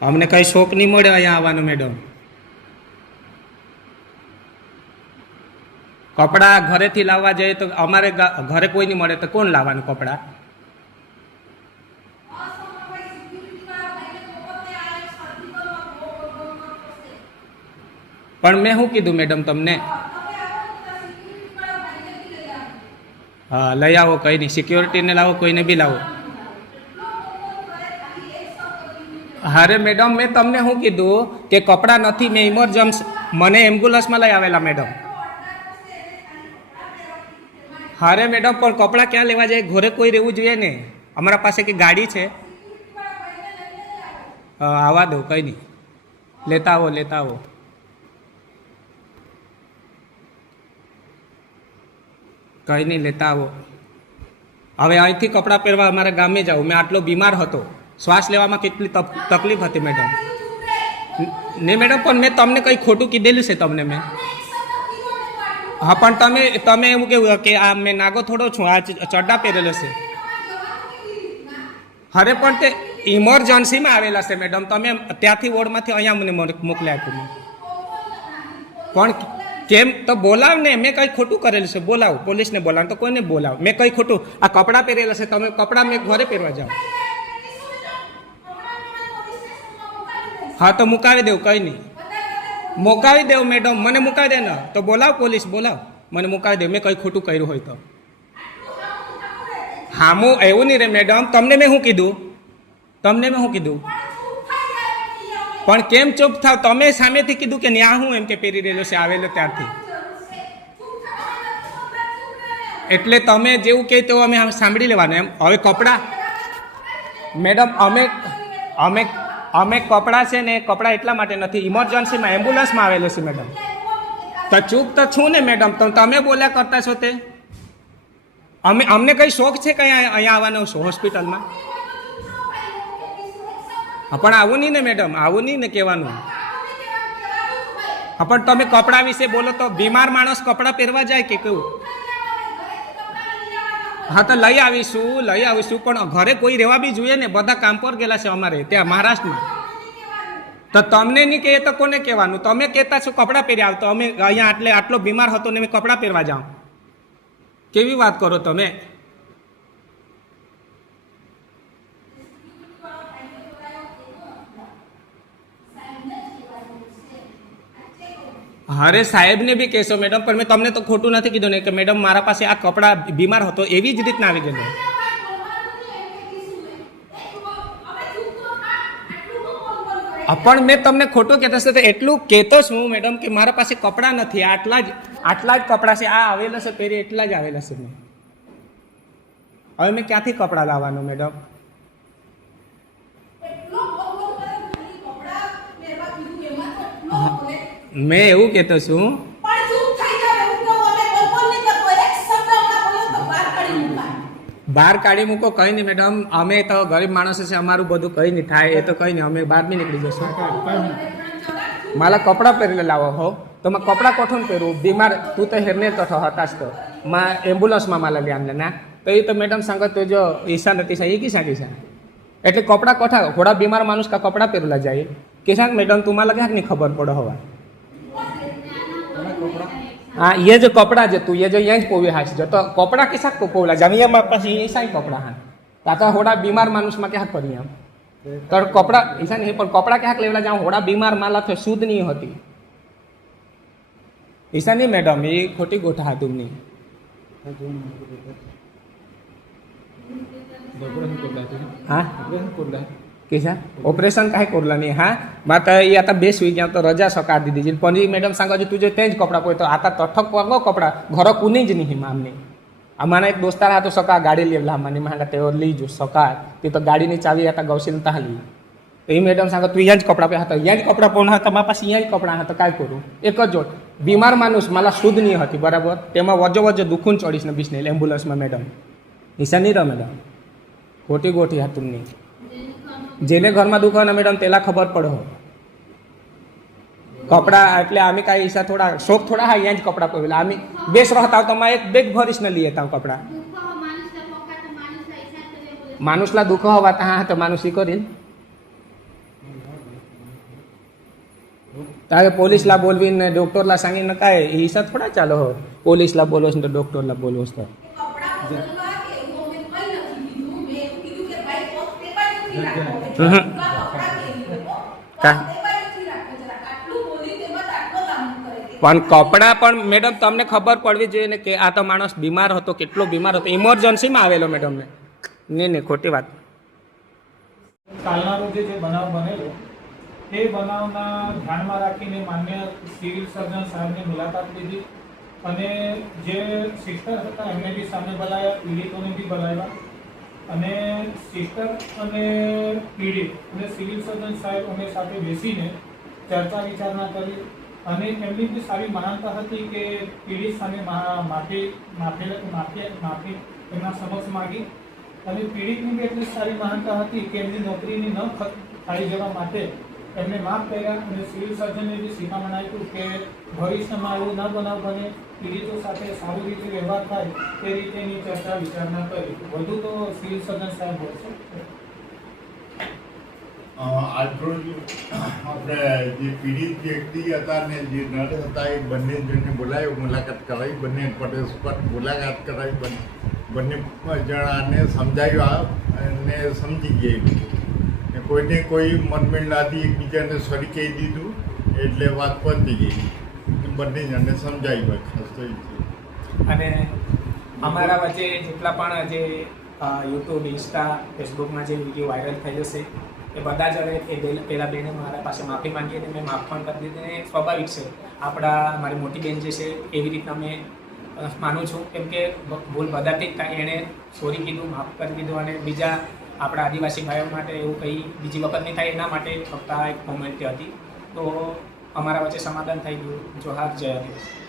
अमने कई शौक नहीं मळे अहींया आववानो मैडम। कपड़ा घरे थी लाववा जाए तो अमारे घरे कोई नहीं मळे तो कोण लाववानुं कपड़ा? पण मैं शू कीधुं मैडम तमने? हाँ लई आवो, कई नहीं, सिक्योरिटी ने लावो, कोई ने भी लावो। अरे मैडम मैं तमने शू कीधुं के कपड़ा नथी, मैं इमरजन्सी मने एम्ब्युलन्स में लई आवेला मैडम। अरे मैडम पण कपड़ा क्या लेवा जाए? घरे कोई रहेवुं जोईए ने, अमरा पासे की गाड़ी छे। आवा दो, कई नहीं, लेता आवो लेता आवो। कई नहीं, लेता आवो। हवे અહીંથી कपड़ा પહેરવા અમારા ગામે જાઉં। मैं આટલો બીમાર હતો, શ્વાસ લેવામાં કેટલી તકલીફ હતી મેડમ। નહીં મેડમ, પણ મેં તમને કંઈ ખોટું કીધેલું છે તમને મેં? હા પણ તમે એવું કેવું કે આ મેં નાગો થોડો છું, આ ચડ્ડા પહેરેલો છે। અરે પણ તે ઇમરજન્સીમાં આવેલા છે મેડમ, તમે ત્યાંથી વોર્ડમાંથી અહીંયા મને મોકલી આપ્યું। પણ केम तो बोलाव ने, मैं कई खोटू करेलू से, बोलाव पुलिस ने बोलाव, तो कोई ने बोलाव, मैं कई खोटू आ कपड़ा पहेरेला से, तमे कपड़ा मैं घरे पहेरवा जाओ। हाँ तो मुकावी देव, कई नहीं, मुकावी देव मैडम, मने मुकावी दे ना तो बोलाव पुलिस, बोलाव मने मुकावी देव, मैं कई खोटू कर्युं होय तो। हाँ मु एवुं नहीं रे मैडम, तमने मैं शुं कीधुं? तमने मैं शुं कीधुं? पण केम चूप थाव? तमे सामेथी कीधुं के न्या हूँ एम के पेरी रहेलो छे आवेलो त्यारथी, एटले तमे जेवुं कहे तेवुं अमे सांभळी लेवानुं एम। हवे कपड़ा मैडम अमे अमे अमे कपड़ा छे ने, कपड़ा एटला माटे नथी, इमरजन्सी में एम्ब्युलन्स में आवेलो छे मैडम। तो चूप तो छूं ने मैडम, तमे बोल्या करता छो ते। अमने कई शौक छे कई अहींया आववानो होस्पिटल में? पण आवुं नहीं ने मैडम, आवुं नहीं ने कहेवानुं। पण तमे कपड़ा विषे बोलो तो बीमार माणस कपड़ा पहेरवा जाए के केवुं? हाँ तो लई आवीशुं, पण घरे कोई रहेवा बी जोईए ने, बधा काम पर गेला छे अमारे त्यां महाराष्ट्र में। तो तमने नहीं कहे तो कोने कहेवानुं? तमे कहेता छो कपड़ा पहेरी आव, तो अमे अहींया आटलो बीमार हतो ने मैं कपड़ा पहेरवा जाऊं, केवी वात करो तमे? अरे साहेब ने भी कहो मैडम, पर मैं तमने तो खोटू नहीं कीधुं ने कि मैडम मारा पासे आ कपड़ा बीमार हतो एवी ज रीतना आवी गेलो। पण मैं तमने खोटू कहेतो छे तो एटलुं कहेतो छुं मैडम कि मारा पासे कपड़ा नहीं, आटला ज कपड़ा छे, आ आवेला छे पेरी एटला ज आवेला छे। हवे मैं क्यांथी कपड़ा लाववानो मैडम? मैं एवं कहतो छू, बहार काढ़ी मूको, कई नहीं मैडम, अमे तो गरीब माणस छे, अमारू बधुं कई नहीं थाय, ए तो कई नहीं, अमे बहार भी निकली जशुं। माला कपड़ा पहेरीने लावो हो तो मैं कपड़ा कोठुं पहेरूं? बीमार तू तो हेरने तो हताश तो मां एम्ब्युलन्स में माला ल्यान ना, तो ये तो मैडम संगत तो जो ईशा नती ये किसा एटले कपड़ा कोठा थोड़ा बीमार मानुस का कपड़ा पहेरला जाए किसान मैडम, तुम्हारा क्या नहीं खबर पड़ो हवा? हाँ ये जो कपड़ा जो तू ये जो यहीं पोवे हाथ जो तो कपड़ा किसा को पोवला जमीन में पास ये साई कपड़ा हाँ ताता होड़ा बीमार मानुष में क्या करी हम तो कपड़ा ऐसा नहीं, पर कपड़ा क्या लेवला जाऊँ होड़ा बीमार माला तो शुद्ध नहीं होती, ऐसा नहीं मैडम, ये खोटी गोठा है तुमने। हाँ किसा ऑपरेशन काहे कोरला नहीं? हाँ बात ये आता बेस हुई गया तो रजा सकार दी दीजिए, पण मैडम सांगा जो तुझे तेज कपड़ा पड़े तो आता तठक पड़ो कपड़ा घर कुनी ज नहीं मामने। अमारा एक दोस्तार हा तो सका गाड़ी लेवला हमारी महंगा ते ली जो सकार ते तो गाड़ी नहीं चावी आता गौशील ताली तो ये मैडम सांगा तू यहाँ कपड़ा पे था यहाँ कपड़ा पौना था मारा पास यहाँ कपड़ा था काय करूँ? एक जोट बीमार मानुस माला शुद्ध नहीं होती बराबर, तेमा वजो वजो दुखून चढ़ीश ने बीस ने एम्ब्युलन्स में मैडम, ऐसा नहीं रहा मैडम, खोटी गोठी हा तुमने। जेने घर में दुखो ना मैडम तेला खबर पड़ो कपड़ा एटले आमी काई ईसा थोड़ा शौक थोड़ा हाँ यहाँ कपड़ा पहेरला आमी बेस रहता तो मैं एक बेग भरीश ने लिए था कपड़ा मानुसला दुख हवा हाँ तो मानुस ही करी તારે પોલીसला बोलवीन डॉक्टरला सांगीन काय हिसा थोडा चालो हो पोलीसला बोलवस ને ડોક્ટરला બોલવસ તો પણ કપડા પણ મેડમ તમને ખબર પડવી જોઈએ ને કે આ તો માણસ બીમાર હતો, કેટલો બીમાર હતો, ઇમરજન્સીમાં આવેલો મેડમ ને ખોટી વાત. કાલના રોજે જે બનાવ બનેલો એ બનાવના ધ્યાનમાં રાખીને માન્ય સિવિલ સર્જન સાહેબની મુલાકાત લીધી અને જે સિસ્ટર હતા એમને બી સામે બોલાવ્યા, પીડિતોને બી બોલાવ્યા અને સિસ્ટર અને પીડિત અને સિવિલ સર્જન સાહેબ અમે સાથે બેસીને ચર્ચા વિચારણા કરી અને એમની બી સારી માનતા હતી કે પીડિત સામે માફી એમના સમક્ષ માગી અને પીડિતની બી એટલી સારી માનતા હતી કે એમની નોકરીની ન ખાઈ જવા માટે એમને માફ કર્યા અને સિવિલ સર્જને બી શિખામણ આપ્યું કે ભવિષ્યમાં એવું ન બનાવ બને, પીડિતો સાથે સારી રીતે વ્યવહાર થાય તે રીતેની ચર્ચા વિચારણા કરી. વધુ તો સિવિલ સર્જન સાહેબ બોલશે. આજરોજ આપણે જે પીડિત વ્યક્તિ હતા ને જે નર્સ હતા એ બંને જણને બોલાવ્યો, મુલાકાત કરાવી, બંને પરસ્પર મુલાકાત કરાવી, બંને જણાને સમજાવ્યું અને સમજી ગયા. કોઈને કોઈ મનમેળ નથી, એકબીજાને સોરી કહી દીધું એટલે વાત પતી ગઈ. બંને જણને સમજાવ્યું ખાસ તો અને અમારા વચ્ચે જેટલા પણ જે યુટ્યુબ, ઇન્સ્ટા, ફેસબુકમાં જે વિડીયો વાયરલ થયેલો છે એ બધા જ હવે એ પહેલાં બેને મારા પાસે માફી માંગી હતી, મેં માફ પણ કરી દીધી અને સ્વાભાવિક છે આપણા મારી મોટી બેન જે છે એવી રીતના મેં માનું છું કેમ કે ભૂલ બધાથી જ થાય. એણે સોરી કીધું, માફ કરી દીધું અને બીજા આપણા આદિવાસી ભાઈઓ માટે એવું કંઈ બીજી વખત નહીં થાય એના માટે ફક્ત આ એક મોમેન્ટ હતી. તો અમારા વચ્ચે સમાધાન થઈ ગયું. જોહાર, જય આદિવાસી.